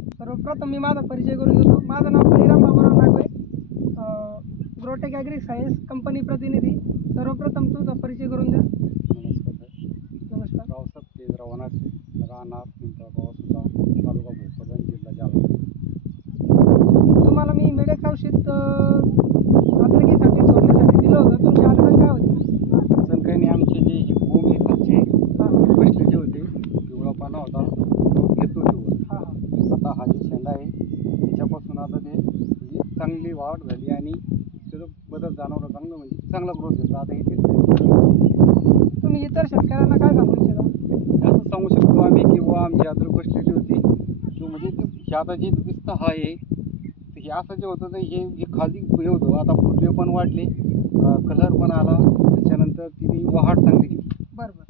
सर्वप्रथम मी माझा परिचय करून देतो. माझं नाव Baliram Baburao Nagwe, Grotech agri science company प्रतिनिधी. सर्वप्रथम तुमचा परिचय करून द्या. नमस्कार सर. नमस्कार. रावसाहेब तेजराव वनाटे, राहणार पिंपळगाव सुद्धा, तालुका भोकरदन, जिल्हा जालना. तुम्हाला मी मिडेक्स औषध अद्रकीसाठी सोडण्यासाठी दिलं होतं. तुमची अडचण काय होती? अडचण काही नाही, आमचे जे ही भूम आहे खालचे हां बसलेले होते, पिवळा पाना होता, तो घेत होते वर. हां हां. आता हा जे शेंडा आहे त्याच्यापासून आता ते म्हणजे चांगली वाढ झाली आणि त्याचा बदल जाणवला, चांगलं म्हणजे चांगला ग्रोथ घेतला. आता हे दिसतंय. तुम्ही इतर शेतकऱ्यांना काय सांगू इच्छिता? असं सांगू शकतो आम्ही की बुवा आमची अद्रक बसलेली होती, तो म्हणजे हे आता जे दिसतं हा आहे, तर हे असं जे होतं तर हे खाली हे होतं. आता फुटवे पण वाढले, कलर पण आला, त्याच्यानंतर तिने वाढ चांगली घेतली. बरं बरं.